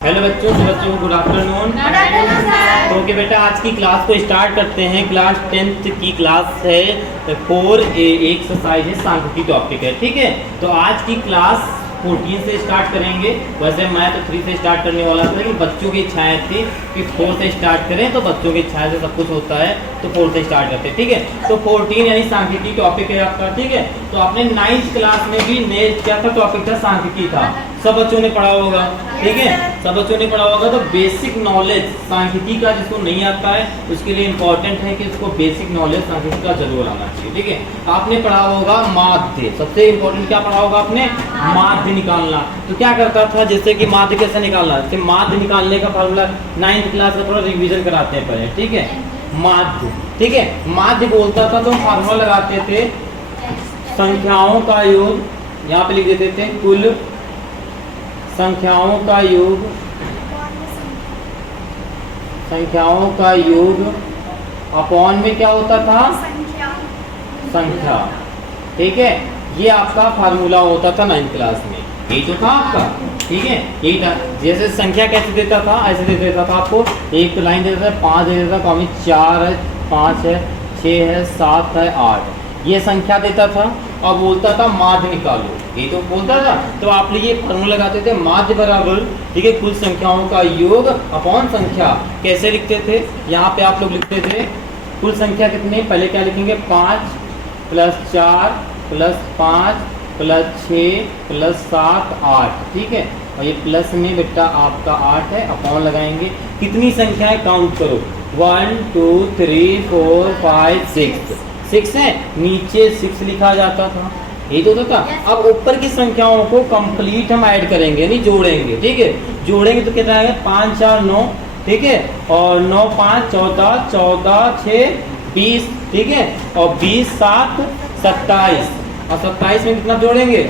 Hello बच्चों good afternoon. तो okay बेटा, आज की क्लास को स्टार्ट करते हैं। क्लास 10th की क्लास है 4A, एक्सरसाइज है, सांख्यिकी टॉपिक है। ठीक है, तो आज की क्लास 14 से स्टार्ट करेंगे। वैसे मैं तो 3 से स्टार्ट करने वाला था, लेकिन बच्चों की इच्छाएं थी कि 4 से स्टार्ट करें, तो बच्चों की इच्छाएं से सब कुछ होता है, तो 4 से स्टार्ट करते हैं। ठीक है, तो 14 यानी सांख्यिकी टॉपिक है आपका। ठीक है, तो आपने 9th क्लास में भी क्या था, टॉपिक था सांख्यिकी था, सब बच्चों ने पढ़ा होगा। ठीक है, सब बच्चों ने पढ़ा होगा। तो बेसिक नॉलेज सांख्यिकी का जिसको नहीं आता है उसके लिए इंपॉर्टेंट है कि उसको बेसिक नॉलेज सांख्यिकी का जरूर आना चाहिए। ठीक है, आपने पढ़ा होगा माध्य, सबसे इंपॉर्टेंट क्या पढ़ा होगा आपने, माध्य निकालना। तो क्या करता था, जैसे कि माध्य कैसे निकालना, जैसे माध्य निकालने का फॉर्मूला 9th क्लास का थोड़ा रिवीजन कराते हैं पहले। ठीक है, माध्य, ठीक है, माध्य बोलता था तो फार्मूला लगाते थे संख्याओं का योग, यहाँ पे लिख देते थे कुल संख्याओं का योग, संख्याओं का योग अपॉन में क्या होता था, संख्या। ठीक है, ये आपका फार्मूला होता था 9th क्लास में, यही तो था आपका। ठीक है, यही था। जैसे संख्या कैसे देता था, ऐसे दे देता था आपको, एक तो लाइन देता था, 5 दे देता था, 4 है, 5 है, 6 है, 7 है, 8, ये संख्या देता था और बोलता था माध्य निकालो, ये तो बोलता था। तो आप ये फॉर्मूला लगाते थे माध्य बराबर, ठीक है, कुल संख्याओं का योग अपॉन संख्या। कैसे लिखते थे, यहाँ पे आप लोग लिखते थे कुल संख्या कितने, पहले क्या लिखेंगे, 5 + 4 + 5 + 6 + 7 8। ठीक है, और ये प्लस में बेटा आपका 8 है, अपॉन लगाएंगे। कितनी संख्याएं काउंट करो, 1 2 3 4 5 6 है, नीचे 6 लिखा जाता था, ये तो था। अब ऊपर की संख्याओं को कंप्लीट हम ऐड करेंगे, नहीं जोड़ेंगे। ठीक है, जोड़ेंगे तो कितना आएगा, 5 4 9, ठीक है, और 9 5 14, 14 6 20, ठीक है, और 20 7 27, और 27 में कितना जोड़ेंगे,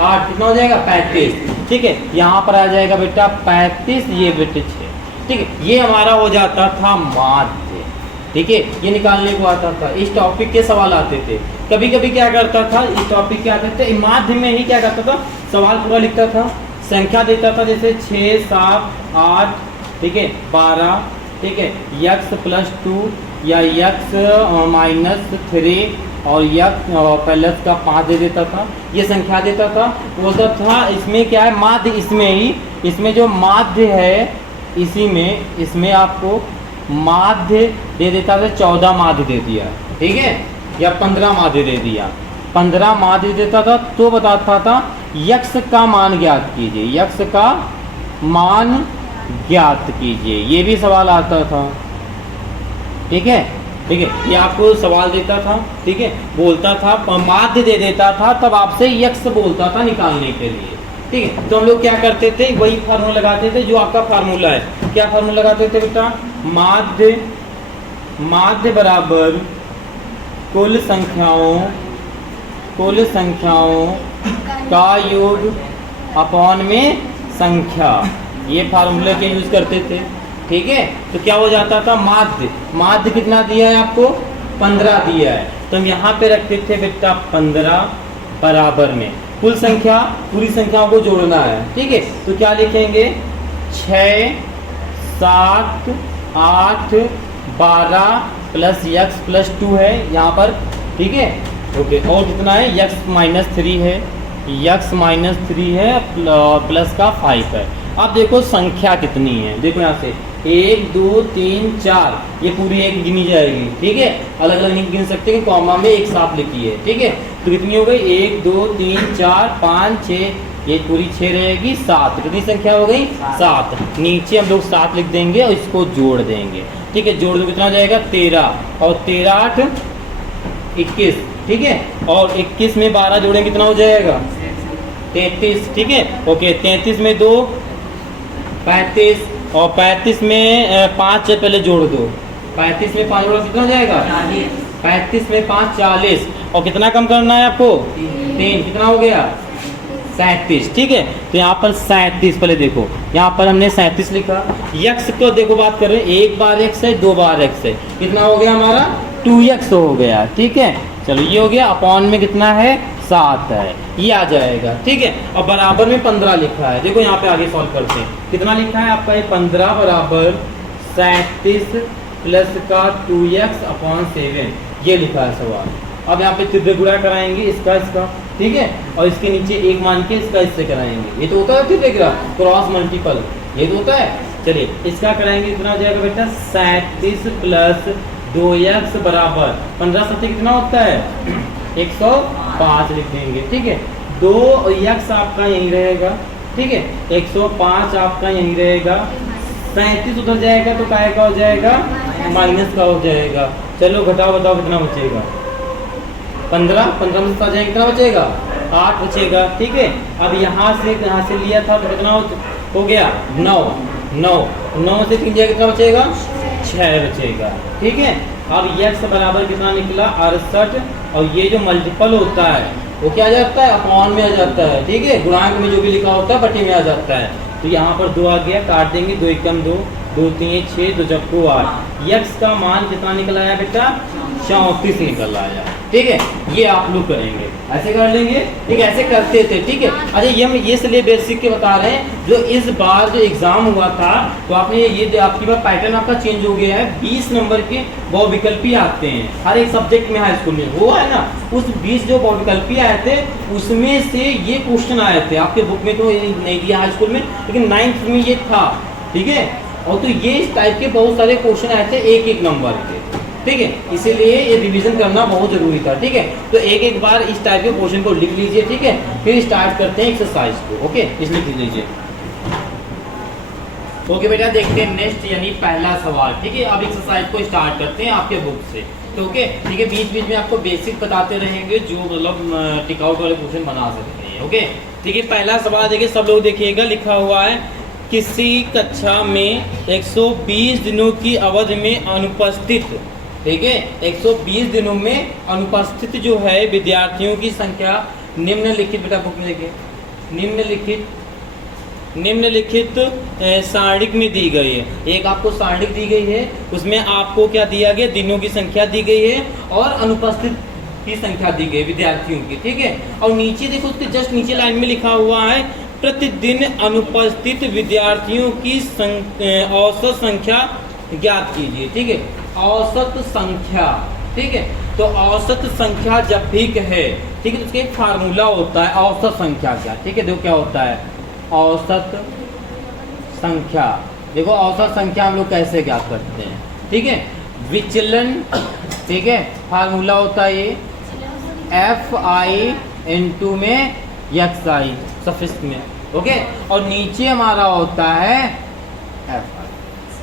8, कितना हो जाएगा, 35। ठीक है, यहाँ पर आ जाएगा बेटा 35, ये बेटे 6। ठीक है, ये हमारा हो जाता था माध्य। ठीक है, ये निकालने को आता था। इस टॉपिक के सवाल आते थे। कभी कभी क्या करता था, इस टॉपिक के आते थे, माध्य में ही क्या करता था, सवाल पूरा लिखता था, संख्या देता था, जैसे 6 7 8, ठीक है, 12, ठीक है, x + 2 या x - 3 और x प्लस का 5 दे देता था, ये संख्या देता था। बोलता था इसमें क्या है, माध्य इसमें ही, इसमें जो माध्य है इसी में, इसमें आपको माध्य दे देता था, 14 माध्य दे दिया, ठीक है, या 15 माध्य दे दिया, 15 माध्य देता था। तो बताता था यक्ष का मान ज्ञात कीजिए, यक्ष का मान ज्ञात कीजिए, ये भी सवाल आता था। ठीक है, ठीक है, ये आपको सवाल देता था। ठीक है, बोलता था माध्य दे देता था, तब आपसे यक्ष बोलता था निकालने के लिए। ठीक है, तो हम लोग क्या करते थे, वही फार्मूला लगाते थे जो आपका फार्मूला है। क्या फार्मूला लगाते थे बेटा, माध्य बराबर कुल संख्याओं का योग अपॉन में संख्या, ये फार्मूला के यूज करते थे। ठीक है, तो क्या हो जाता था, माध्य कितना दिया है आपको, 15 दिया है, तो हम यहाँ पे रखते थे बेटा 15 बराबर में कुल संख्या, पूरी संख्याओं को जोड़ना है। ठीक है, तो क्या लिखेंगे, 6 7 8 12 प्लस x + 2 है यहाँ पर। ठीक है, ओके, और कितना है, x - 3 है, x - 3 है, प्लस का 5 है। अब देखो संख्या कितनी है, देखो यहाँ से 1 2 3 4, ये पूरी एक गिनी जाएगी। ठीक है, अलग अलग नहीं गिन सकते कि कॉमा में एक साथ लिखी है। ठीक है, तो कितनी हो गई, 1 2 3 4 5 6, ये पूरी 6 रहेगी, 7, कितनी संख्या हो गई, 7। नीचे हम लोग 7 लिख देंगे और इसको जोड़ देंगे। ठीक है, जोड़ दो, कितना हो जाएगा, 13, और 13 8 21। ठीक है, और 21 में 12 जोड़ेंगे, कितना हो जाएगा, 33। ठीक है, ओके, 33 में 2 35, और 35 में 5 पहले जोड़ दो, 35 में 5 जोड़ो, कितना हो जाएगा, 35 में 5 40, और कितना कम करना है आपको, 3, कितना हो गया, 37। ठीक है, तो यहाँ पर 37, पहले देखो यहाँ पर हमने 37 लिखा। यक्ष को देखो बात कर रहे हैं, एक बार x है, 2 बार x है, कितना हो गया हमारा, 2x हो गया। ठीक है, चलो ये हो गया, अपॉन में कितना है, 7 है, ये आ जाएगा। ठीक है, और बराबर में 15 लिखा है। देखो यहाँ पे आगे सॉल्व करते हैं, कितना लिखा है आपका ये 15 बराबर 37 प्लस का 2x/7, ये लिखा है सवाल। अब यहाँ पे तिरछे गुणा कराएंगे इसका इसका, ठीक है, और इसके नीचे 1 मान के इसका इससे कराएंगे। ये तो होता है तिरछे गुणा, क्रॉस मल्टीपल, ये तो होता है। चलिए इसका कराएंगे, कितना हो जाएगा बेटा 37 प्लस 2x बराबर 15 सत्ते कितना होता है 105 लिख देंगे। ठीक है, 2x आपका यहीं रहेगा। ठीक है, 105 आपका यहीं रहेगा, 37 उधर जाएगा तो काय का हो जाएगा, माइनस का हो जाएगा। चलो घटाओ, बताओ कितना बचेगा, 15 में से जाएगा कितना बचेगा, 8 बचेगा। ठीक है, अब यहाँ से लिया था तो कितना हो गया 9 से 3 जाएगा कितना बचेगा, 6 बचेगा। ठीक है, अब x बराबर कितना निकला 68, और ये जो मल्टीपल होता है वो क्या आ जाता है, अपॉन में आ जाता है। ठीक है, गुणांक में जो भी लिखा होता है बटे में आ जाता है। तो यहाँ पर 2 आ गया, काट देंगे, 2 एकम 2, 2 3 6, 2 जब 8। x का मान कितना निकल आया बेटा 34 निकल आया। ठीक है, ये आप लोग करेंगे, ऐसे कर लेंगे। ठीक है, ऐसे करते थे। ठीक है, अच्छा ये हम ये इसलिए बेसिक के बता रहे हैं, जो इस बार जो एग्जाम हुआ था तो आपने ये आपकी बार पैटर्न आपका चेंज हो गया है। 20 नंबर के बहुविकल्पी आते हैं हर एक सब्जेक्ट में, हाई स्कूल में वो है ना, उस 20 जो बहुविकल्पी आए थे उसमें से ये क्वेश्चन आए थे। आपके बुक में तो नहीं दिया हाई स्कूल में, लेकिन 9th में ये था। ठीक है, और तो ये इस टाइप के बहुत सारे क्वेश्चन आए थे एक नंबर के। ठीक है, इसीलिए ये रिवीजन करना बहुत जरूरी था। ठीक है, तो एक बार इस टाइप के क्वेश्चन को लिख लीजिए। ठीक है, फिर स्टार्ट करते हैं एक्सरसाइज को। ओके, इसलिए लिख लीजिए। ओके बेटा, देखते हैं नेक्स्ट यानी पहला सवाल। ठीक है, अब एक्सरसाइज को स्टार्ट करते हैं आपके बुक से। तो ओके, ठीक है, बीच बीच में आपको बेसिक बताते रहेंगे जो मतलब टिकआउट वाले क्वेश्चन बना सकते हैं। ओके, ठीक है, पहला सवाल देखिए, सब लोग देखिएगा, लिखा हुआ है किसी कक्षा में 120 दिनों की अवधि में अनुपस्थित, ठीक है, 120 दिनों में अनुपस्थित जो है विद्यार्थियों की संख्या निम्नलिखित, बेटा बुक में देखिए, निम्नलिखित सारणिक में दी गई है। एक आपको सारणिक दी गई है, उसमें आपको क्या दिया गया, दिनों की संख्या दी गई है और अनुपस्थित की संख्या दी गई विद्यार्थियों की। ठीक है, और नीचे देखो, उसके जस्ट नीचे लाइन में लिखा हुआ है प्रतिदिन अनुपस्थित विद्यार्थियों की औसत संख्या ज्ञात कीजिए। ठीक है, औसत संख्या। ठीक है, तो औसत संख्या जब भी कहे, ठीक है, तो उसका एक फार्मूला होता है औसत संख्या का। ठीक है, देखो क्या होता है औसत संख्या। देखो औसत संख्या हम लोग कैसे ज्ञात करते हैं। ठीक है, विचलन। ठीक है, फार्मूला होता है ये FI इंटू में XI सफिक्स में। ओके, और नीचे हमारा होता है FI।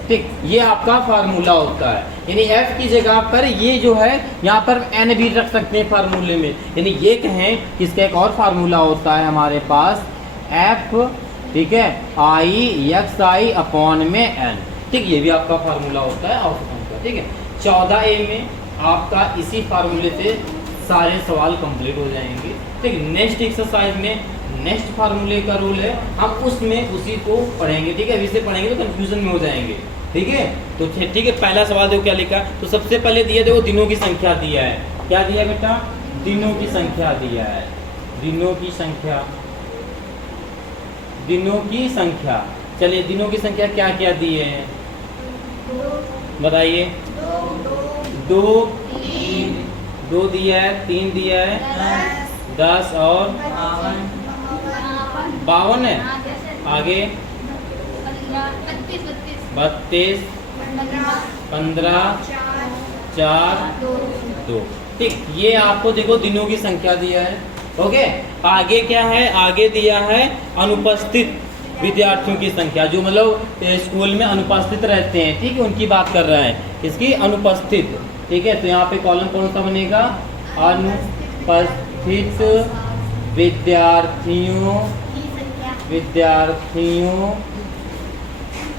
ठीक, ये आपका फार्मूला होता है, यानी F की जगह पर ये जो है यहाँ पर N भी रख सकते हैं फार्मूले में। यानी ये कहें कि इसका एक और फार्मूला होता है हमारे पास F, ठीक है, IXI अपॉन में N। ठीक, ये भी आपका फार्मूला होता है औसत संख्या। ठीक है, 14A में आपका इसी फार्मूले से सारे सवाल कंप्लीट हो जाएंगे। ठीक, नेक्स्ट एक्सरसाइज में नेक्स्ट फार्मूले का रूल है, हम उसमें उसी को पढ़ेंगे। ठीक है, अभी से पढ़ेंगे तो कंफ्यूजन में हो जाएंगे। ठीक है, तो ठीक है, पहला सवाल देखो क्या लिखा। तो सबसे पहले दिया, देखो दिनों की संख्या दिया है। क्या दिया बेटा, दिनों की संख्या दिया है, दिनों की संख्या, दिनों की संख्या। चलिए दिनों की संख्या क्या क्या दिए हैं बताइए। 2 दिया है, 3 दिया है, 10 और 52 है, आगे 32, 15, 4, 2। ठीक, ये आपको देखो दिनों की संख्या दिया है। ओके, आगे क्या है, आगे दिया है अनुपस्थित विद्यार्थियों की संख्या, जो मतलब स्कूल में अनुपस्थित रहते हैं। ठीक है, उनकी बात कर रहा है, इसकी अनुपस्थित। ठीक है, तो यहाँ पे कॉलम कौन सा बनेगा, अनुपस्थित विद्यार्थियों,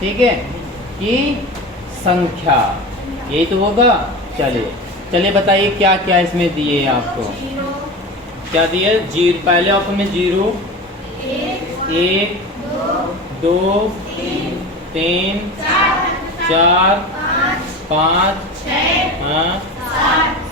ठीक है, की संख्या, यही तो होगा। चलिए बताइए क्या क्या इसमें दिए हैं आपको। क्या दिया, 0 पहले ऑप्शन में 0, 1, 2, 3, 4, 5, 6,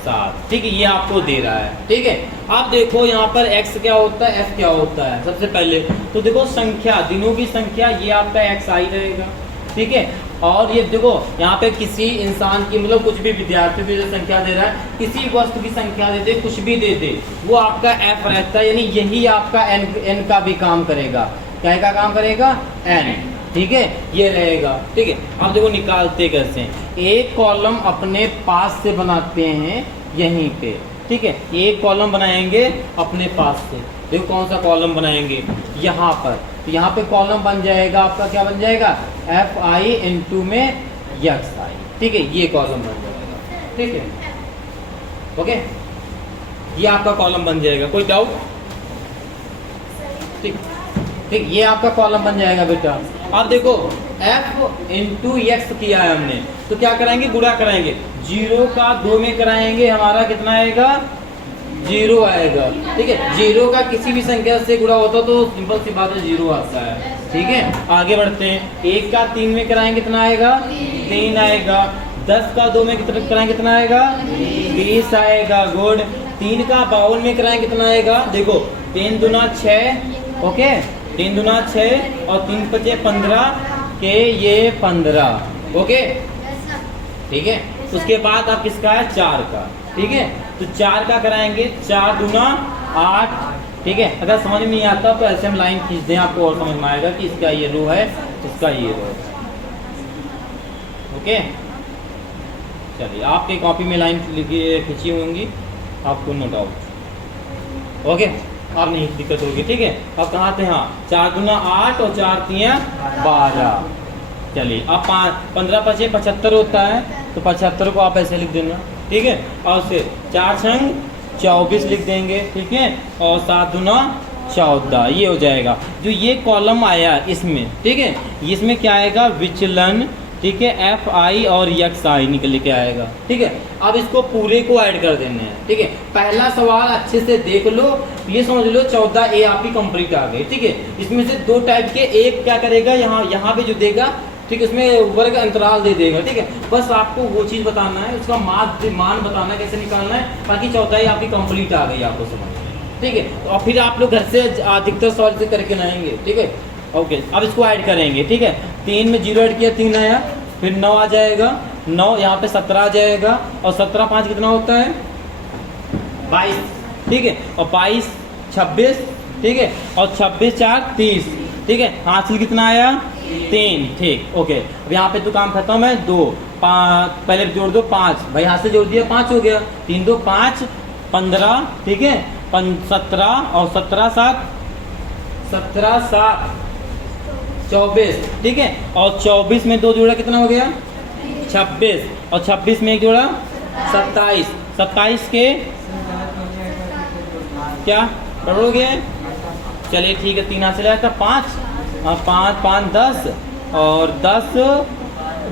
7। ठीक है, ये आपको दे रहा है। ठीक है, अब देखो यहाँ पर x क्या होता है, f क्या होता है। सबसे पहले तो देखो संख्या, दिनों की संख्या, ये आपका xi रहेगा। ठीक है, और ये देखो यहाँ पे किसी इंसान की मतलब कुछ भी विद्यार्थी की जो संख्या दे रहा है, किसी वस्तु की संख्या दे दे, कुछ भी दे दे, वो आपका f रहता है, यानी यही आपका n का भी काम करेगा। क्या का काम करेगा, n। ठीक है, ये रहेगा। ठीक है, अब देखो निकालते कैसे, एक कॉलम अपने पास से बनाते हैं यहीं पे। ठीक है, एक कॉलम बनाएंगे अपने पास से। देखो कौन सा कॉलम बनाएंगे, यहाँ पर। तो यहाँ पे कॉलम बन जाएगा आपका, क्या बन जाएगा, fi इंटू में xi। ठीक है, ये कॉलम बन जाएगा। ठीक है, ओके, ये आपका कॉलम बन जाएगा। कोई डाउट? ठीक ठीक, ये आपका कॉलम बन जाएगा बेटा। अब देखो f इंटू एक्स किया है हमने, तो क्या कराएंगे, गुणा कराएंगे। 0 का 2 में कराएंगे, हमारा कितना आएगा, 0 आएगा। ठीक है, 0 का किसी भी संख्या से गुणा होता तो सिंपल सी बात है 0 आता है। ठीक है, आगे बढ़ते हैं। 1 का 3 में कराएंगे, कितना आएगा, 3 आएगा। 10 का 2 में कितना कराएंगे, कितना आएगा, 20 आएगा। गुड। 3 का 52 में कराएंगे, कितना आएगा, देखो 3 दूना 6। ओके, 3 दूना 6 और 3 बचे 15 के, ये 15। ओके, ठीक है, उसके बाद आप किसका है, 4 का। ठीक है, तो 4 का कराएंगे, 4 दूना 8। ठीक है, अगर समझ में नहीं आता तो ऐसे हम लाइन खींच दें, आपको और समझ में आएगा कि इसका ये रो है, इसका ये रो है। ओके, चलिए, आपके कॉपी में लाइन खींची होंगी, आपको नो डाउट। ओके, अब नहीं दिक्कत होगी। ठीक है, अब कहाँ थे, हाँ, 4 दूना 8 और 4 3 12। चलिए, अब 15 पचे 75 होता है, तो 75 को आप ऐसे लिख देना। ठीक है, और फिर 4 छंग 24 लिख देंगे। ठीक है, और 7 दूना 14, ये हो जाएगा। जो ये कॉलम आया इसमें, ठीक है, इसमें क्या आएगा, विचलन। ठीक है, fi और xi निकल के आएगा। ठीक है, अब इसको पूरे को ऐड कर देने हैं। ठीक है, पहला सवाल अच्छे से देख लो, ये समझ लो 14A आपकी कंप्लीट आ गई। ठीक है, इसमें से 2 टाइप के, एक क्या करेगा, यहाँ पे जो देगा, ठीक है, उसमें वर्ग अंतराल दे देगा। ठीक है, बस आपको वो चीज़ बताना है, उसका मान बताना है, कैसे निकालना है। बाकी 14A आपकी कंप्लीट आ गई, आपको समझ में। ठीक है, और फिर आप लोग घर से अधिकतर सवाल से करके लाएंगे। ठीक है, ओके, अब इसको ऐड करेंगे। ठीक है, 3 में 0 ऐड किया, 3 आया, फिर 9 आ जाएगा, 9 यहाँ पे 17 आ जाएगा, और 17 5 कितना होता है, 22। ठीक है, और 22 26। ठीक है, और 26 4 30। ठीक है, हासिल कितना आया, 3। ठीक, ओके, अब यहाँ पे तो काम खत्म है। 2 5 पहले जोड़ दो, 5 भाई, हाथ से जोड़ दिया, 5 हो गया। 3 2 5 15। ठीक है, 17 और 17 7 24। ठीक है, और 24 में 2 जोड़ा कितना हो गया, 26, और 26 में 1 जोड़ा 27। 27 के क्या हो गया, चलिए ठीक है, 3 हासिल आया था, 5 5 5 10, और 10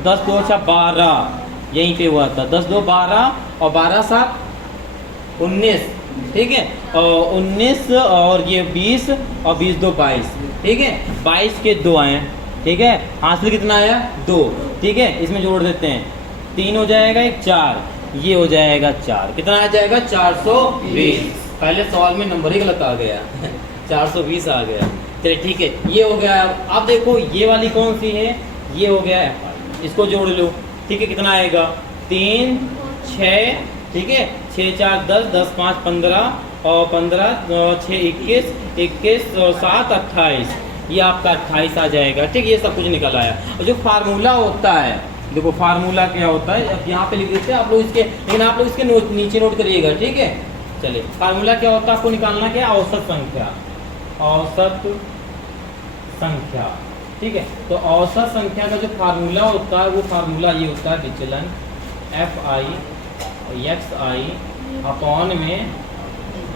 10 2 12, यहीं पे हुआ था। 10 2 12, और 12 7 19। ठीक है, और 19, और ये 20, और 20 2 22। ठीक है, 22 के 2 आए। ठीक है, हासिल कितना आया, 2। ठीक है, इसमें जोड़ देते हैं, 3 हो जाएगा, 1 4, ये हो जाएगा 4। कितना आ जाएगा, 420। पहले सवाल में नंबर ही गलत आ गया 420 आ गया। चलिए ठीक है, ये हो गया। अब देखो ये वाली कौन सी है, ये हो गया fi, इसको जोड़ लो। ठीक है, कितना आएगा, 3 6। ठीक है, 6 4 10, 10 5 15, और 15 6 21, 21 और 7 28, ये आपका 28 आ जाएगा। ठीक, ये सब कुछ निकल आया। और जो फार्मूला होता है, देखो फार्मूला क्या होता है, अब यहाँ पे लिख देते हैं आप लोग इसके, लेकिन आप लोग इसके नीचे नोट करिएगा। ठीक है, चलिए, फार्मूला क्या होता है, आपको निकालना क्या, औसत संख्या। औसत संख्या। ठीक है, तो औसत संख्या का जो फार्मूला होता है, वो फार्मूला ये होता है, विचलन fi xi अपॉन में।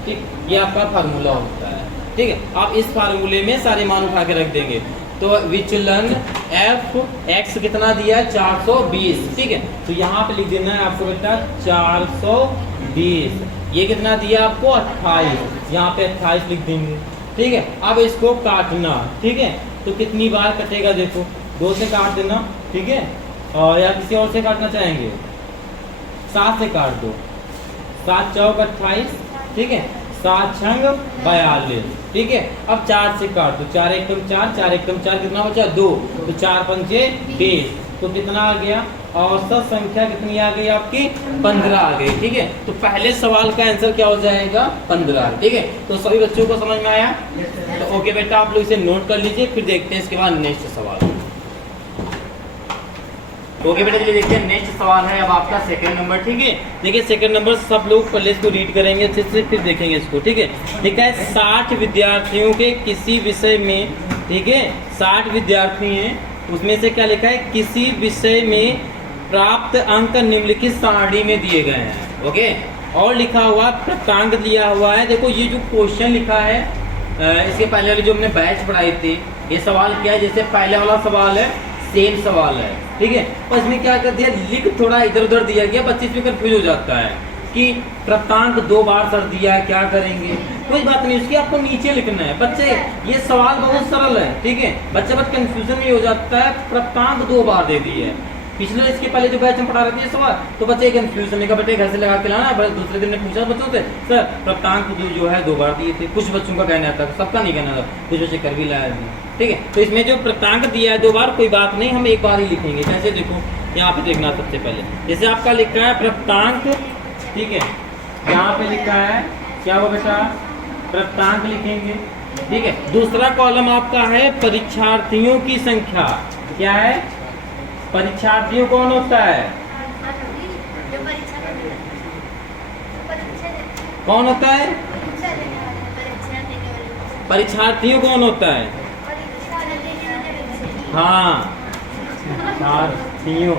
ठीक, ये आपका फार्मूला होता है। ठीक है, आप इस फार्मूले में सारे मान उठा के रख देंगे। तो विचलन f x कितना दिया है, 420। ठीक है, तो यहाँ पे लिख देना है आपको बेटा 420। ये कितना दिया आपको, 28, यहाँ पे 28 लिख देंगे। ठीक है, अब इसको काटना। ठीक है, तो कितनी बार कटेगा, देखो 2 से काट देना। ठीक है, और या किसी और से काटना चाहेंगे, 7 से काट दो, 7 चौक 28, ठीक है, 7 छंग 42, ठीक है। अब 4 से काट दो, 4 एकम 4, 4 एकम 4 कितना बचा 2, तो 4 पंचे 20, तो कितना आ गया, औसत संख्या कितनी आ गई आपकी 15 आ गई, ठीक है। तो पहले सवाल का आंसर क्या हो जाएगा 15, ठीक है। तो सभी बच्चों को समझ में आया, तो ओके बेटा आप लोग इसे नोट कर लीजिए, फिर देखते हैं इसके बाद नेक्स्ट सवाल। ओके बेटा चलिए देखते हैं नेक्स्ट सवाल है अब आपका सेकंड नंबर, ठीक है। देखिए सेकंड नंबर सब लोग पहले इसको रीड करेंगे अच्छे से, फिर देखेंगे इसको, ठीक है। ठीक है, 60 विद्यार्थियों के किसी विषय में, ठीक है, 60 विद्यार्थी हैं, उसमें से क्या लिखा है, किसी विषय में प्राप्त अंक निम्नलिखित सारणी में दिए गए हैं, ओके। और लिखा हुआ प्राप्तांक दिया हुआ है। देखो ये जो क्वेश्चन लिखा है, इसके पहले वाले जो हमने बैच पढ़ाई थी, ये सवाल क्या है, जैसे पहले वाला सवाल है सेम सवाल है, ठीक है। और इसमें क्या कर दिया, लिख थोड़ा इधर उधर दिया गया, बच्चे इसमें कंफ्यूज हो जाता है कि प्राप्तांक 2 बार सर दिया है, क्या करेंगे। कोई बात नहीं, उसकी आपको नीचे लिखना है बच्चे, ये सवाल बहुत सरल है, ठीक है। बच्चा बस कंफ्यूजन में हो जाता है, प्राप्तांक 2 बार दे दी है। पिछले इसके पहले जो बैच में पढ़ा रहे थे सवाल, तो बच्चे कंफ्यूजन में बेटे घर से लगा के लाना। दूसरे दिन ने पूछा बच्चों से, सर प्राप्तांक जो है 2 बार दिए थे। कुछ बच्चों का कहना था, सबका नहीं कहना था, कुछ बच्चे कर भी लाए थे, ठीक है। तो इसमें जो प्राप्तांक दिया है 2 बार, कोई बात नहीं, हम 1 बार ही लिखेंगे। कैसे, देखो यहाँ पे देखना सबसे पहले, जैसे आपका लिखा है प्राप्तांक, ठीक है, यहाँ पे लिखा है क्या वो बेटा प्राप्तांक लिखेंगे, ठीक है। दूसरा कॉलम आपका है परीक्षार्थियों की संख्या, क्या है, परीक्षार्थियों कौन होता है, कौन होता है, परीक्षार्थियों कौन होता है, हाँ परीक्षार्थियों,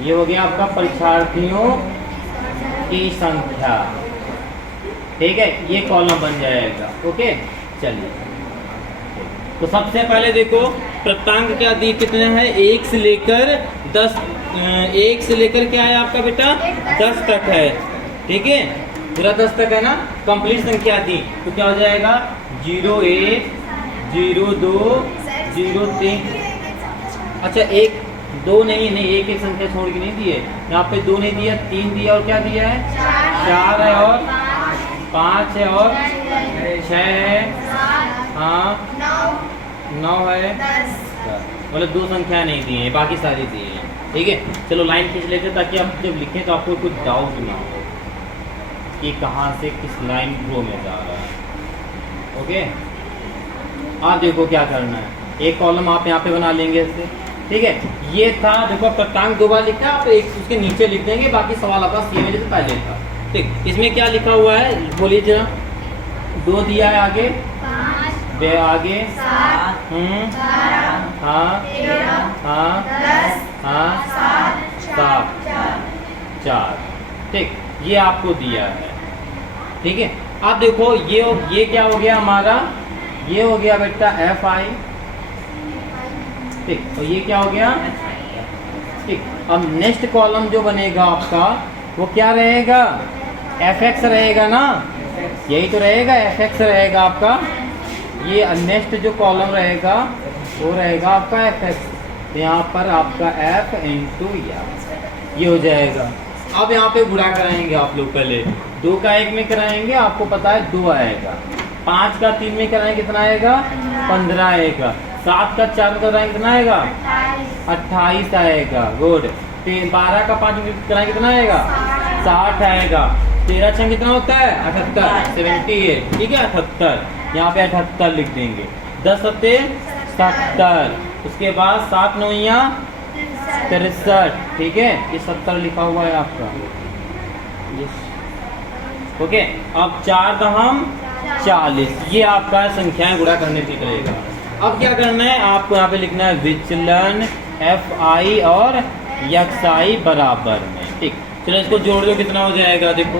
ये हो गया आपका परीक्षार्थियों की संख्या, ठीक है, ये कॉलम बन जाएगा, ओके। चलिए तो सबसे पहले देखो प्राप्तांक क्या दी, कितने हैं, 1 से लेकर 10, 1 से लेकर क्या है आपका बेटा 10 तक है, ठीक है, पूरा 10 तक है ना। कंप्लीट संख्या दी तो क्या हो जाएगा 01, 02, 03, अच्छा 1 2 नहीं, एक संख्या छोड़ के नहीं दिए, यहाँ पे 2 नहीं दिया, 3 दिया, और क्या दिया है 4 है, और 5 है, और 6 है, हाँ 9 है, मतलब 2 संख्या नहीं दी है, बाकी सारी दी है, ठीक है। चलो लाइन खींच लेते हैं ताकि आप जब लिखें तो आपको कुछ डाउट ना हो कि कहाँ से किस लाइन रो में जा रहा है, ओके। आप देखो क्या करना है, एक कॉलम आप यहाँ पे बना लेंगे इससे, ठीक है। ये था, देखो प्राप्तांक 2 बार लिखा है, आप एक उसके नीचे लिख देंगे, बाकी सवाल आपका सेम है जैसे पहले था, ठीक। इसमें क्या लिखा हुआ है बोलिए जरा, 2 दिया है, आगे 5, आगे 7, हाँ 7, 4, ठीक, ये आपको दिया है, ठीक है। आप देखो ये क्या हो गया हमारा, ये हो गया बेटा FI, ठीक, और ये क्या हो गया, ठीक। अब नेक्स्ट कॉलम जो बनेगा आपका वो क्या रहेगा, FX रहेगा ना, यही तो रहेगा, FX रहेगा आपका। ये नेक्स्ट जो कॉलम रहेगा वो रहेगा आपका FX, तो यहाँ पर आपका F इंटू ये हो जाएगा। अब यहाँ पे गुणा कराएंगे आप लोग, पहले 2 का 1 में कराएंगे, आपको पता है 2 आएगा, 5 का 3 में कराएंगे कितना आएगा 15 आएगा, 7 का 4 में कराएंगे कितना आएगा 28 आएगा, गुड। 12 का 5 में कराएंगे कितना आएगा 60 आएगा, 13 छंग कितना होता है 78, 78, ठीक है 78, यहाँ पे 78 लिख देंगे, 10 सत्ते 70, उसके बाद 7 9 63, ठीक है, ये 70 लिखा हुआ है आपका, ओके। अब 4 दहम 40, ये आपका संख्याएं गुणा करने की करेगा। अब क्या करना है आपको, यहाँ पे लिखना है विचलन FI और XI बराबर में, ठीक। चलो इसको जोड़ दो, कितना हो जाएगा, देखो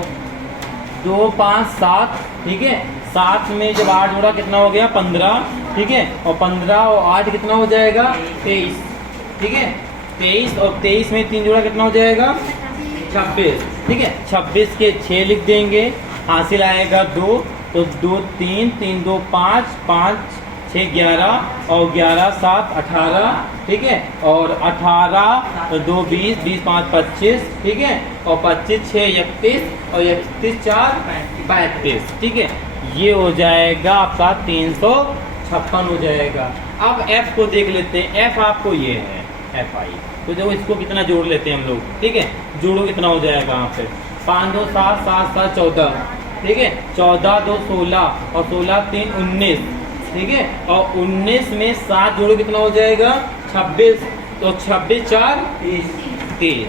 2 5 7, ठीक है, 7 में जब 8 जोड़ा कितना हो गया 15, ठीक है, और 15 और 8 कितना हो जाएगा 23, ठीक है, 23, और 23 में 3 जोड़ा कितना हो जाएगा 26, ठीक है, 26 के 6 लिख देंगे, हासिल आएगा 2, तो 2 3 3 2 5 5 6 11 और 11 7 18, ठीक है, और 18 2 20 20 5 25, ठीक है, और 25 6 31 और 31 4 35, ठीक है। ये हो जाएगा आपका 356 हो जाएगा। अब f को देख लेते हैं। f आपको ये है fi, तो जो इसको कितना जोड़ लेते हैं हम लोग, ठीक है। जोड़ो कितना हो जाएगा यहाँ पे 5 2 7 7 7 14, ठीक है, 14 2 16 और 16 3 19, ठीक है, और 19 में 7 जोड़ो कितना हो जाएगा 26, तो 26 4 30,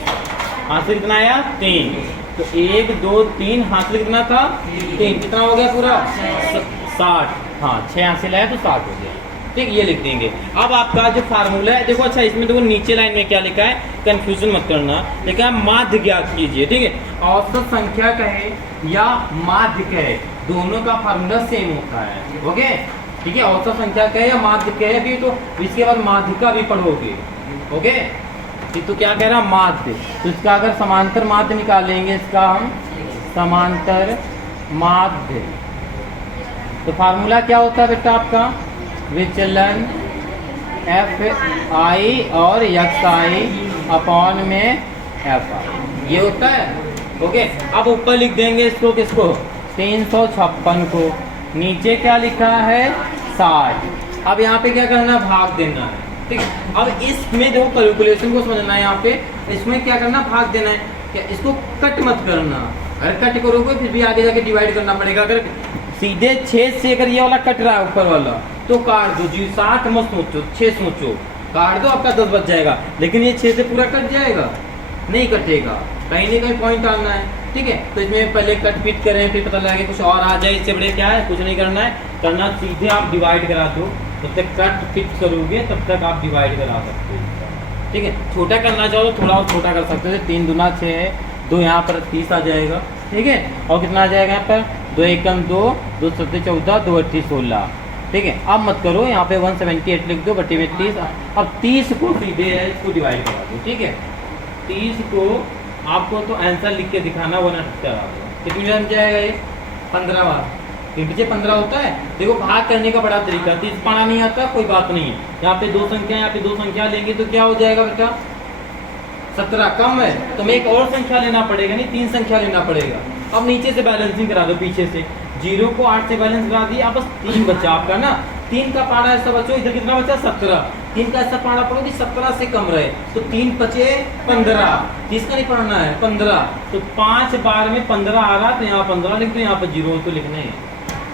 हासिल कितना आया 3, तो 1 2 3 हासिल कितना था 3, कितना हो गया पूरा 60, हाँ 6 हासिल आया तो 60 हो गया, ठीक। ये लिख देंगे। अब आपका जो फार्मूला है देखो, अच्छा इसमें देखो नीचे लाइन में क्या लिखा है, कंफ्यूजन मत करना, लिखा है माध्य ज्ञात कीजिए, ठीक है। औसत संख्या कहे या माध्य कहे, दोनों का फार्मूला सेम होता है, ओके, ठीक है। औसत संख्या कहे या माध्य कहे भी, तो इसके बाद माध्य का भी पढ़ोगे, ओके। तो क्या कह रहा माध्य, तो इसका अगर समांतर माध्य निकालेंगे, इसका हम समांतर माध्य, तो फार्मूला क्या होता है बेटा आपका, विचलन एफ आई और एक्स आई अपॉन में एफ आई, ये होता है, ओके। अब ऊपर लिख देंगे इसको, किसको 356 को, नीचे क्या लिखा है 60। अब यहाँ पे क्या करना, भाग देना है, ठीक है। अब इसमें देखो कैलकुलेशन को समझना है, यहाँ पे इसमें क्या करना, भाग देना है, क्या इसको कट मत करना, अगर कट करोगे फिर भी आगे जाके डिवाइड करना पड़ेगा। अगर सीधे 6 से अगर ये वाला कट रहा है ऊपर वाला, तो काट दो जी, 60 मत सोचो, 6 सोचो, काट दो, आपका 10 बच जाएगा। लेकिन ये 6 से पूरा कट जाएगा, नहीं कटेगा, कहीं ना कहीं पॉइंट आना है, ठीक है। तो इसमें पहले कट पिट करें, फिर पता लगे कुछ और आ जाए, इससे बड़े क्या है, कुछ नहीं करना है, करना सीधे आप डिवाइड करा दो, जब तक कट पिट करोगे तब तक आप डिवाइड करा सकते हो, ठीक है। छोटा करना चाहो तो थोड़ा और छोटा कर सकते हो, 3 दूना 6 है, 2 यहाँ पर 30 आ जाएगा, ठीक है, और कितना आ जाएगा यहाँ पर 2 एकम 2, 2 7 14, 2 8 16, ठीक है। अब मत करो, यहाँ पे 178 लिख दो, बटे में 30। अब 30 को सीधे है इसको डिवाइड करा दो, ठीक है। 30 को आपको तो आंसर लिख के दिखाना, 1 करा दो, कितनी बन जाएगा ये 15 बार, फिर पीछे 15 होता है। देखो भाग करने का बड़ा तरीका, 30 पाना नहीं आता कोई बात नहीं है, यहाँ पे 2 संख्या, यहाँ पे 2 संख्या लेंगे तो क्या हो जाएगा बेटा 17, कम है तो हमें एक और संख्या लेना पड़ेगा, नहीं 3 संख्या लेना पड़ेगा। अब नीचे से बैलेंसिंग करा दो, पीछे से 0 को 8 से बैलेंस करा दिया, अब बस 3 बचा आपका ना, 3 का पारा ऐसा बचो, इधर कितना बचा 17, 3 का ऐसा पारा पढ़ो कि 17 से कम रहे, तो 3 बचे 15, 30 का नहीं पढ़ना है 15, तो 5 बार में 15 आ रहा, तो यहाँ 15 लिख दो, यहाँ पर 0 तो लिखना है,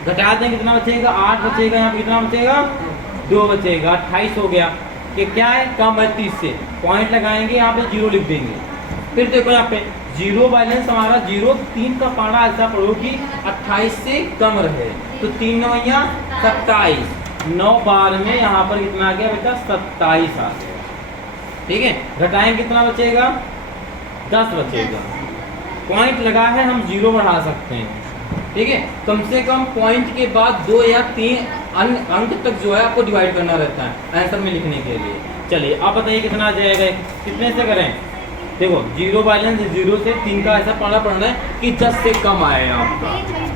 घटा दें कितना बचेगा 8 बचेगा, यहाँ पे कितना बचेगा 2 बचेगा, 28 हो गया, कि क्या है कम है 30 से, पॉइंट लगाएंगे, यहाँ पे 0 लिख देंगे। फिर देखो यहाँ पे 0 बैलेंस हमारा 0, 3 का पारा ऐसा पढ़ो कि 28 से कम रहे, तो 3 9 27, 9 बार में यहाँ पर कितना आ गया बेटा 27 आ गया, ठीक है। घटाएंगे कितना बचेगा 10 बचेगा, पॉइंट लगा है हम 0 बढ़ा सकते हैं, ठीक है। कम से कम पॉइंट के बाद 2 या 3 अंक तक जो है आपको डिवाइड करना रहता है आंसर में लिखने के लिए। चलिए आप बताइए कितना आ जाएगा, कितने से करें, देखो 0 बैलेंस 0 से 3 का ऐसा पढ़ना है कि 10 से कम आए आपका,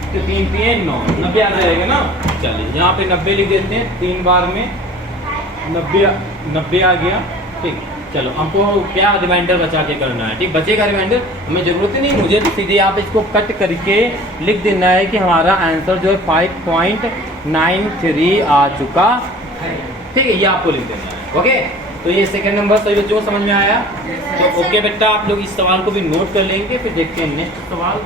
तो 3 3 9 90 आ जाएगा ना। चलिए यहाँ पे 90 लिख देते हैं, 3 बार में 90 आ गया, ठीक। चलो हमको क्या रिमाइंडर बचा के करना है, ठीक, बचेगा रिमाइंडर, हमें जरूरत ही नहीं, मुझे तो सीधे आप इसको कट करके लिख देना है कि हमारा आंसर जो है 5.93 आ चुका है, ठीक है, ये आपको लिख देना है, ओके। तो ये सेकंड नंबर सभी बच्चों को समझ में आया, तो ओके बेटा आप लोग इस सवाल को भी नोट कर लेंगे, फिर देखते हैं नेक्स्ट सवाल।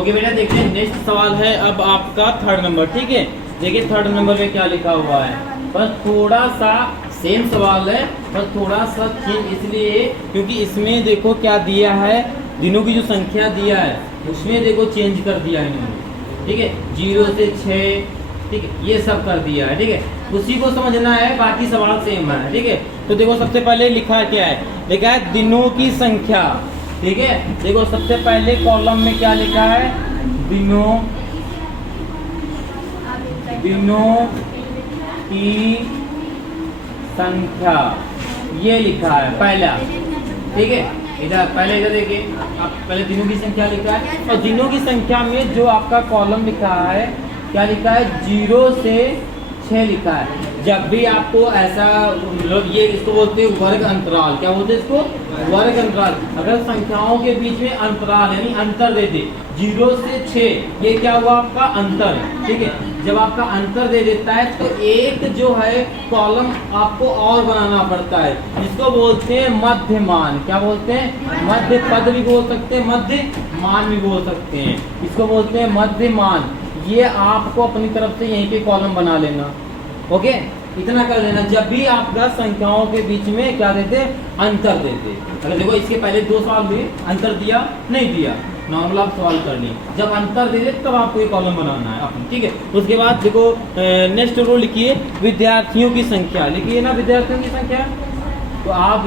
ओके बेटा देखते हैं नेक्स्ट सवाल है अब आपका 3rd नंबर, ठीक है। देखिए 3rd नंबर में क्या लिखा हुआ है, बस थोड़ा सा सेम सवाल है, बस थोड़ा सा चेंज इसलिए क्योंकि इसमें देखो क्या दिया है, दिनों की जो संख्या दिया है उसमें देखो चेंज कर दिया है इन्होंने, ठीक है, 0 से 6, ठीक है, ये सब कर दिया है, ठीक है, उसी को समझना है, बाकी सवाल सेम है, ठीक है। तो देखो सबसे पहले लिखा क्या है, लिखा है दिनों की संख्या, ठीक है। देखो सबसे पहले कॉलम में क्या लिखा है, दिनों की संख्या, ये लिखा है पहला, ठीक है, इधर पहले इधर देखिए, आप पहले दिनों की संख्या लिखा है और दिनों की संख्या में जो आपका कॉलम लिखा है क्या लिखा है, 0 से 6 लिखा है। जब भी आपको ऐसा मतलब ये इसको बोलते हैं वर्ग अंतराल, क्या बोलते हैं इसको, वर्ग अंतराल। अगर संख्याओं के बीच में अंतराल यानी अंतर दे दे 0 से 6, ये क्या हुआ आपका अंतर, ठीक है। जब आपका अंतर दे देता है तो एक जो है कॉलम आपको और बनाना पड़ता है, जिसको बोलते हैं मध्यमान। क्या बोलते हैं, मध्य पद भी बोल सकते हैं, मध्य मान भी बोल सकते हैं, इसको बोलते हैं मध्यमान। ये आपको अपनी तरफ से यहीं पे कॉलम बना लेना, ओके। इतना कर लेना, जब भी आपका संख्याओं के बीच में क्या देते, अंतर देते। अगर देखो इसके पहले 2 सवाल हुए, अंतर दिया नहीं दिया, नॉर्मल आप सवाल कर लिए, जब अंतर दे दे तब आपको ये कॉलम बनाना है अपनी, ठीक है। उसके बाद देखो नेक्स्ट रो लिखिए, विद्यार्थियों की संख्या लिखिए ना, विद्यार्थियों की संख्या। तो आप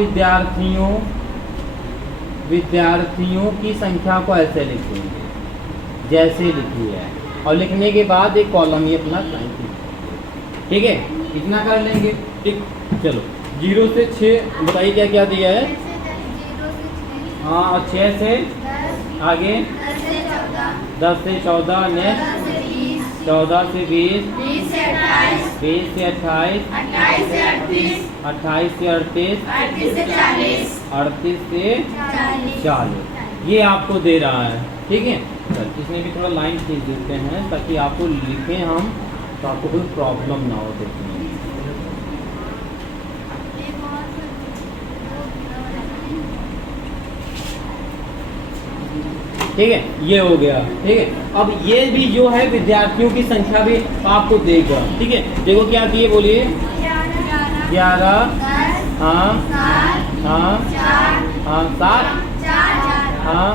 विद्यार्थियों की संख्या को ऐसे लिखेंगे जैसे लिखी है, और लिखने के बाद एक कॉलम ये अपना ठीक है, इतना कर लेंगे, ठीक। चलो 0 से 6 बताइए क्या क्या दिया है। हाँ, और 6 से आगे 10 से 14, नेक्स्ट 14 से 20, 20 से 28, 28 से 38, 38 से 38, 38 से 40। ये आपको दे रहा है, ठीक है। इसमें भी थोड़ा लाइन खींच देते हैं ताकि आपको लिखें हम, तो आपको कोई प्रॉब्लम ना हो देखने में। ठीक है, ये हो गया, ठीक है। अब ये भी जो है विद्यार्थियों की संख्या भी आपको देगा, ठीक है। देखो क्या दिए, बोलिए 11, हाँ हाँ हाँ 7, हाँ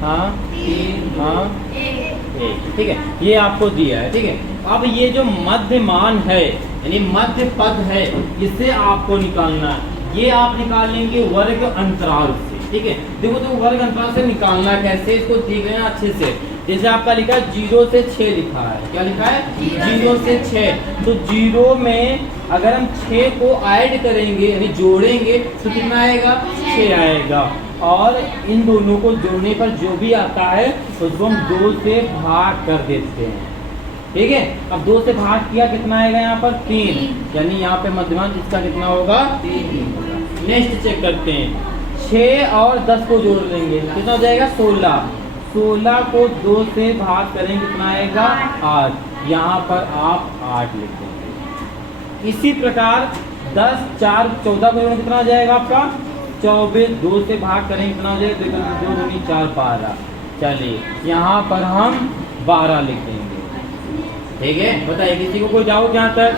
हाँ 3, हाँ 1, ठीक है। ये आपको दिया है, ठीक है। अब ये जो मध्यमान है यानी मध्य पद है, इसे आपको निकालना है। ये आप निकाल लेंगे वर्ग अंतराल से, ठीक है। देखो तो वर्ग अंतराल से निकालना कैसे, इसको देख लेना अच्छे से। जैसे आपका लिखा है 0 से 6 लिखा है, क्या लिखा है, 0 से 6। तो 0 में अगर हम 6 को ऐड करेंगे यानी जोड़ेंगे तो कितना आएगा, 6 आएगा। और इन दोनों को जोड़ने पर जो भी आता है उसको हम 2 से भाग कर देते हैं, ठीक है। अब 2 से भाग किया, कितना आएगा यहाँ पर 3, यानी यहाँ पे मध्यमान इसका कितना होगा, 3। नेक्स्ट चेक करते हैं, 6 और 10 को जोड़ लेंगे, कितना हो जाएगा 16। 16 को 2 से भाग करेंगे, कितना आएगा 8। यहाँ पर आप 8 लिख देंगे। इसी प्रकार 10, 4, 14 को जोड़ेंगे, कितना हो जाएगा आपका 24। 2 से भाग करेंगे, कितना हो जाएगा, 2 दूनी 4, 12। चलिए यहाँ पर हम 12 लिख देंगे, ठीक है। बताइए किसी को कोई डाउट यहाँ तक,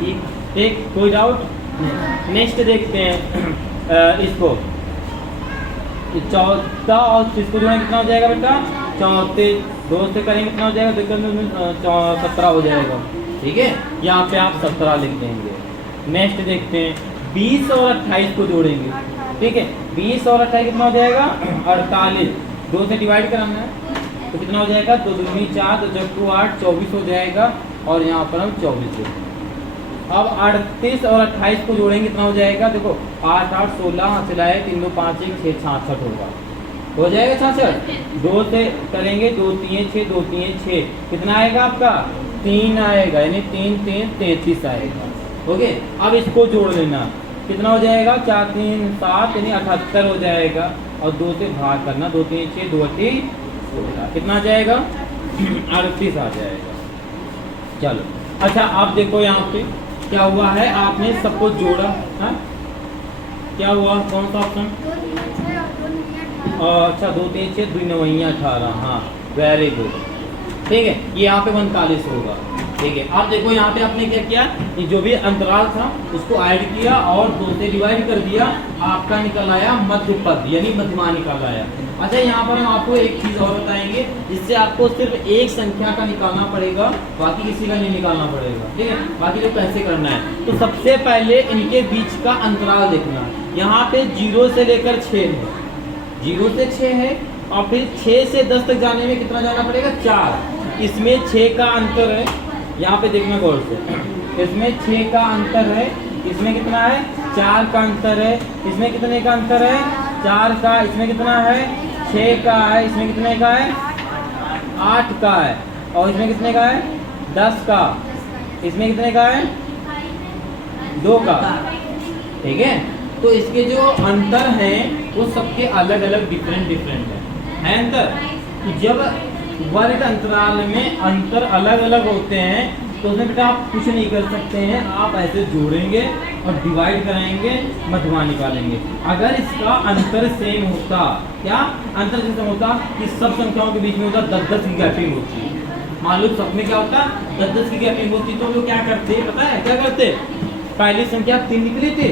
ठीक, कोई डाउट। नेक्स्ट देखते हैं इसको 14 और इसको जोड़ेंगे, कितना हो जाएगा बेटा 34। 2 से करेंगे, कितना हो जाएगा, 17 हो जाएगा, ठीक है। यहाँ पे आप 17 लिख देंगे। नेक्स्ट देखते हैं 20 और 28 को जोड़ेंगे, ठीक है। 20 और 28 कितना हो जाएगा 48। 2 से डिवाइड कराना है तो कितना हो जाएगा, 2 दूनी 4, 2 चक्कू 8, 24 हो जाएगा। और यहाँ पर हम 24 देखेंगे। अब 38 और 28 को जोड़ेंगे, कितना हो जाएगा, देखो 8, 8, 16 सिलाए 3, 2, 5, 1, 6, 66 होगा, हो जाएगा 66। 2 से करेंगे, 2, 3, 6, 2, 3, 6, कितना आएगा आपका 3 आएगा, यानी 3, 3, 33 आएगा, ओके। अब इसको जोड़ लेना, कितना हो जाएगा 4, 3, 7 यानी 78 हो जाएगा। और 2 से भाग करना, 2, 3, 6, 2, 8, 16, कितना आ जाएगा 38 आ जाएगा। चलो अच्छा, आप देखो यहाँ पे क्या हुआ है, आपने सबको जोड़ा, हाँ क्या हुआ, कौन सा ऑप्शन, अच्छा 2, 3, 6, 2, 9, 18, हाँ वेरी गुड, ठीक है। ये यहाँ पे 39 होगा, ठीक है। आप देखो यहाँ पे आपने क्या किया, ये जो भी अंतराल था उसको ऐड किया और 2 से डिवाइड कर दिया, आपका निकल आया मध्य पद यानी मध्यमान निकल आया। अच्छा, यहाँ पर हम आपको एक चीज और बताएंगे, जिससे आपको सिर्फ एक संख्या का निकालना पड़ेगा, बाकी किसी का नहीं निकालना पड़ेगा, ठीक है। बाकी जो कैसे करना है, तो सबसे पहले इनके बीच का अंतराल देखना। यहाँ पे 0 से लेकर 6 है, 0 से 6 है, और फिर 6 से 10 तक जाने में कितना जाना पड़ेगा 4। इसमें 6 का अंतर है, यहाँ पे देखना गौर से, इसमें 6 का अंतर है, इसमें कितना है 4 का अंतर है, इसमें कितने का अंतर है 4 का, इसमें कितना है 6 का है, इसमें कितने का है 8 का है, और इसमें कितने का है 10 का, इसमें कितने का है 2 का। ठीक है, तो इसके जो अंतर हैं वो सबके अलग अलग डिफरेंट है अंतर। तो जब वर्ग अंतराल में अंतर अलग अलग होते हैं तो उसमें बेटा आप कुछ नहीं कर सकते हैं, आप ऐसे जोड़ेंगे और डिवाइड कराएंगे, मध्यमा निकालेंगे। अगर इसका अंतर सेम होता, क्या अंतर सेम होता कि सब संख्याओं के बीच में होता 10-10 की गैपिंग होती, मान लो सब में क्या होता 10-10 की गैपिंग होती, तो लोग क्या करते पता है क्या करते, पहली संख्या 3 निकली थी,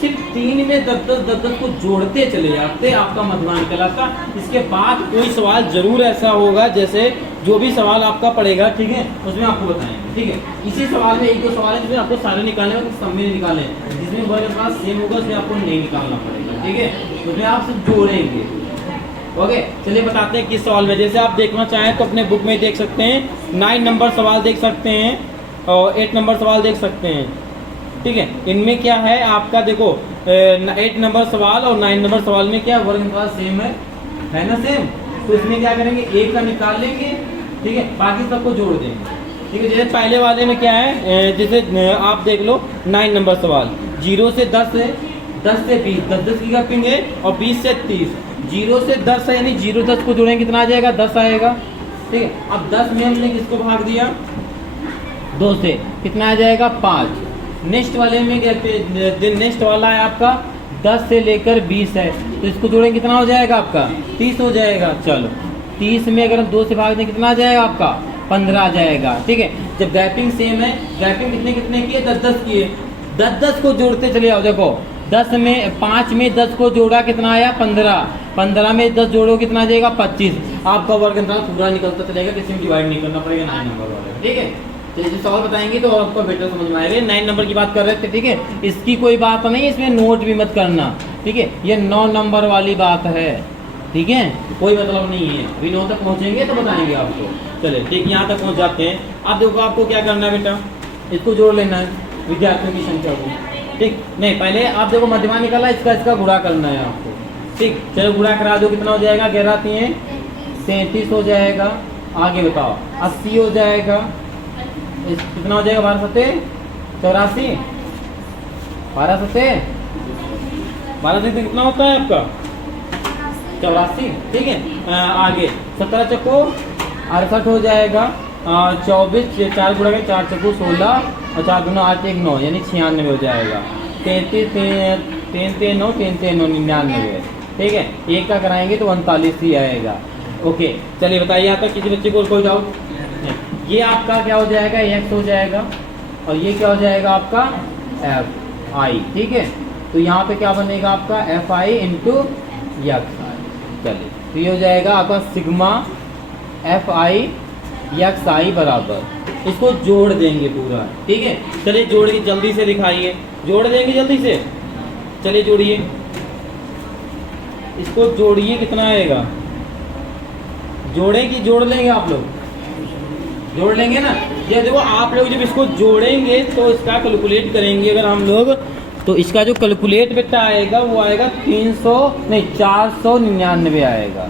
सिर्फ 3 में 10-10 को जोड़ते चले जाते, आपका मध्यमा निकल आता। इसके बाद कोई सवाल जरूर ऐसा होगा, जैसे जो भी सवाल आपका पड़ेगा, ठीक है, उसमें आपको बताएंगे। ठीक है, इसी सवाल में 1-2 सवाल है जिसमें आपको सारे निकालने होंगे, सब में निकाले, जिसमें वर्ग पास सेम होगा उसमें आपको नहीं निकालना पड़ेगा। ठीक है, उसमें आप सिर्फ जोड़ेंगे। ओके, चलिए बताते हैं किस सवाल में। जैसे आप देखना चाहें तो अपने बुक में देख सकते हैं, 9 नंबर सवाल देख सकते हैं और 8 नंबर सवाल देख सकते हैं। ठीक है, इनमें क्या है आपका देखो 8 नंबर सवाल और 9 नंबर सवाल में क्या वर्ग अनुपात सेम है ना सेम। तो इसमें क्या करेंगे, एक का निकाल लेंगे, ठीक है, बाकी सबको जोड़ देंगे। ठीक है, जैसे पहले वाले में क्या है, जैसे आप देख लो 9 नंबर सवाल 0 से 10 है, 10 से 20, 10-10 की गैपिंग है, और 20 से 30, 0 से 10 है, यानी 0-10 को जोड़ेंगे कितना आ जाएगा 10 आएगा। ठीक है, अब 10 में हमने किसको भाग दिया 2 से, कितना आ जाएगा 5। नेक्स्ट वाले में नेक्स्ट वाला है आपका 10 से लेकर 20 है, तो इसको जोड़ेंगे कितना हो जाएगा आपका 30 हो जाएगा। चलो 30 में अगर हम 2 से भाग दें कितना आ जाएगा आपका 15 आ जाएगा। ठीक है, जब गैपिंग सेम है, गैपिंग कितने की है 10-10 की है, 10-10 को जोड़ते चले आओ। देखो 10 में 5 में 10 को जोड़ा कितना आया 15, 15 में 10 जोड़ो कितना आ जाएगा 25। आपका वर्ग अंतराल पूरा निकलता चलेगा, किसी में डिवाइड नहीं करना पड़ेगा 9 नंबर वाले। ठीक है, जैसे सवाल बताएंगे तो आपको बेटर समझ में आएगा। 9 नंबर की बात कर रहे थे, ठीक है, इसकी कोई बात नहीं, इसमें नोट भी मत करना। ठीक है, ये 9 नंबर वाली बात है। ठीक है, कोई मतलब नहीं है, अभी 9 तक पहुंचेंगे तो बताएंगे आपको। चले ठीक, यहाँ तक पहुंच जाते हैं। अब देखो आपको क्या करना है बेटा, इसको जोड़ लेना है विद्यार्थियों की संख्या को। ठीक, नहीं पहले आप देखो मध्यमा निकाला, इसका गुणा करना है आपको। ठीक, चलो गुणा करा दो, कितना हो जाएगा 11 33 हो जाएगा। आगे बताओ 80 हो जाएगा, कितना हो जाएगा 12 सत्ते 84, 12 सत्ते 12 सत्ते कितना होता है आपका 84। ठीक है, आगे 17 चक्को 68 हो जाएगा, 24 4 गुणा के 4 चक्को 16 और 4 गुना 8 1 9 यानी 96 हो जाएगा। 33 3 9 99। ठीक है, एक का कराएंगे तो 39 ही आएगा। ओके, चलिए बताइए यहाँ तक किसी बच्चे को कोई डाउट। ये आपका क्या हो जाएगा x हो जाएगा, और ये क्या हो जाएगा आपका fi। ठीक है, तो यहाँ पे क्या बनेगा आपका fi इंटू यक्स। चलिए, तो ये हो जाएगा आपका सिग्मा fi यक्स आई बराबर, इसको जोड़ देंगे पूरा। ठीक है, चलिए जोड़ के जल्दी से दिखाइए, जोड़ देंगे जल्दी से। चलिए जोड़िए, इसको जोड़िए, कितना आएगा, जोड़े कि जोड़ लेंगे आप लोग, जोड़ लेंगे ना। ये देखो आप लोग जब इसको जोड़ेंगे तो इसका कैलकुलेट करेंगे अगर हम लोग, तो इसका जो कैलकुलेट बेटा आएगा वो आएगा 499 आएगा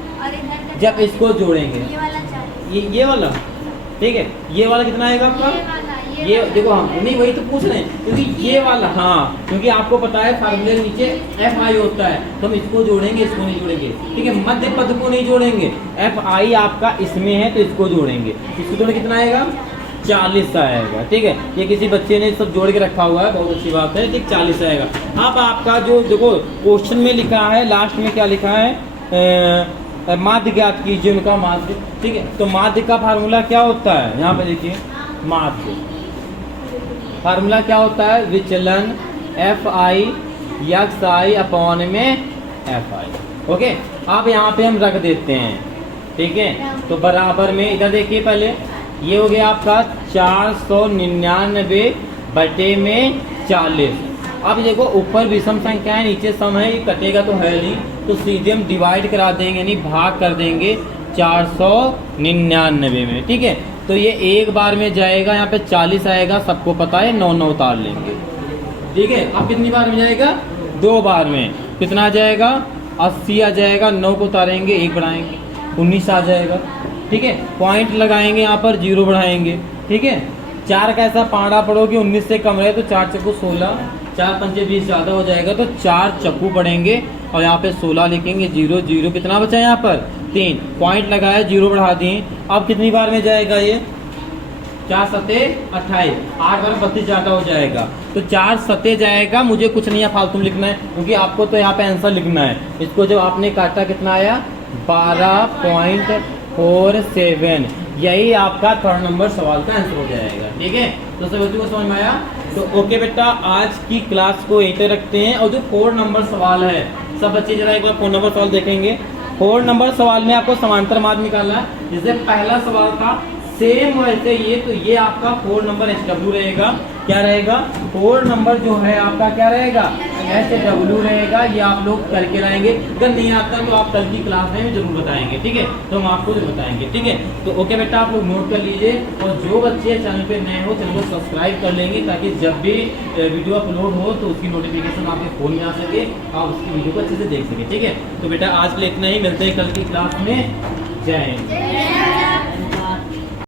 जब इसको जोड़ेंगे। ये वाला ठीक है, ये वाला कितना आएगा आपका, ये देखो हम नहीं वही तो पूछ रहे हैं, क्योंकि ये वाला हाँ, क्योंकि आपको पता है फार्मूले के नीचे fi होता है, तो हम इसको जोड़ेंगे, इसको नहीं जोड़ेंगे। ठीक है, मध्य पद को नहीं जोड़ेंगे, fi आपका इसमें है तो इसको जोड़ेंगे। इसको जोड़े कितना आएगा 40 आएगा। ठीक है, ये किसी बच्चे ने सब जोड़ के रखा हुआ है, बहुत अच्छी बात है। ठीक, 40 आएगा। अब आपका जो देखो क्वेश्चन में लिखा है, लास्ट में क्या लिखा है, माध्य ज्ञात कीजिए उनका माध्य। ठीक है, तो माध्य का फार्मूला क्या होता है, यहाँ पे देखिए माध्य फार्मूला क्या होता है, विचलन fi यक्स आई अपॉन में fi। ओके, अब यहाँ पे हम रख देते हैं। ठीक है, तो बराबर में इधर देखिए, पहले ये हो गया आपका 499 बटे में 40। अब देखो ऊपर विषम संख्या है, नीचे सम है, ये कटेगा तो है नहीं, तो सीधे हम डिवाइड करा देंगे, यानी भाग कर देंगे 499 में। ठीक है, तो ये एक बार में जाएगा, यहाँ पे 40 आएगा, सबको पता है, 9 9 उतार लेंगे। ठीक है, अब कितनी बार में जाएगा 2 बार में, कितना आ जाएगा 80 आ जाएगा, 9 को उतारेंगे 1 बढ़ाएंगे 19 आ जाएगा। ठीक है, पॉइंट लगाएंगे यहाँ पर 0 बढ़ाएंगे। ठीक है, 4 का ऐसा पाड़ा पड़ोगे 19 से कम रहे तो 4 चक्कू 16, 4 पंचे 20 ज़्यादा हो जाएगा तो 4 चक्कू पड़ेंगे और यहाँ पे 16 लिखेंगे। 0 0 कितना बचा यहाँ पर 3, पॉइंट लगाया 0 बढ़ा दिए। अब कितनी बार में जाएगा ये 4 सते 28, 8 बार 32 ज़्यादा हो जाएगा तो 4 सते जाएगा। मुझे कुछ नहीं है फालतू लिखना है क्योंकि आपको तो यहाँ पे आंसर लिखना है। इसको जब आपने काटा कितना आया 12.47, यही आपका 3rd नंबर सवाल का आंसर हो जाएगा। ठीक है, तो सब बच्चों को समझ में आया। तो ओके बेटा, आज की क्लास को यहीं पे रखते हैं। और जो 4 नंबर सवाल है, सब बच्चे जरा एक बार 4 नंबर सवाल देखेंगे। 4 नंबर सवाल में आपको समांतर मार्ग निकालना है। जैसे पहला सवाल था सेम वैसे ये, तो ये आपका 4 नंबर SW रहेगा। क्या रहेगा 4 नंबर जो है आपका क्या रहेगा SW रहेगा। ये आप लोग करके लाएंगे। अगर नहीं आता तो आप कल की क्लास में जरूर बताएंगे। ठीक है, तो हम आपको जरूर बताएंगे। ठीक है, तो ओके बेटा, आप लोग नोट कर लीजिए। और जो बच्चे चैनल पे नए हो चैनल को सब्सक्राइब कर लेंगे ताकि जब भी वीडियो अपलोड हो तो उसकी नोटिफिकेशन आपके फ़ोन में आ सके, आप उसकी वीडियो को अच्छे से देख सके। ठीक है, तो बेटा आज के लिए इतना ही, मिलते हैं कल की क्लास में। जय हिंद।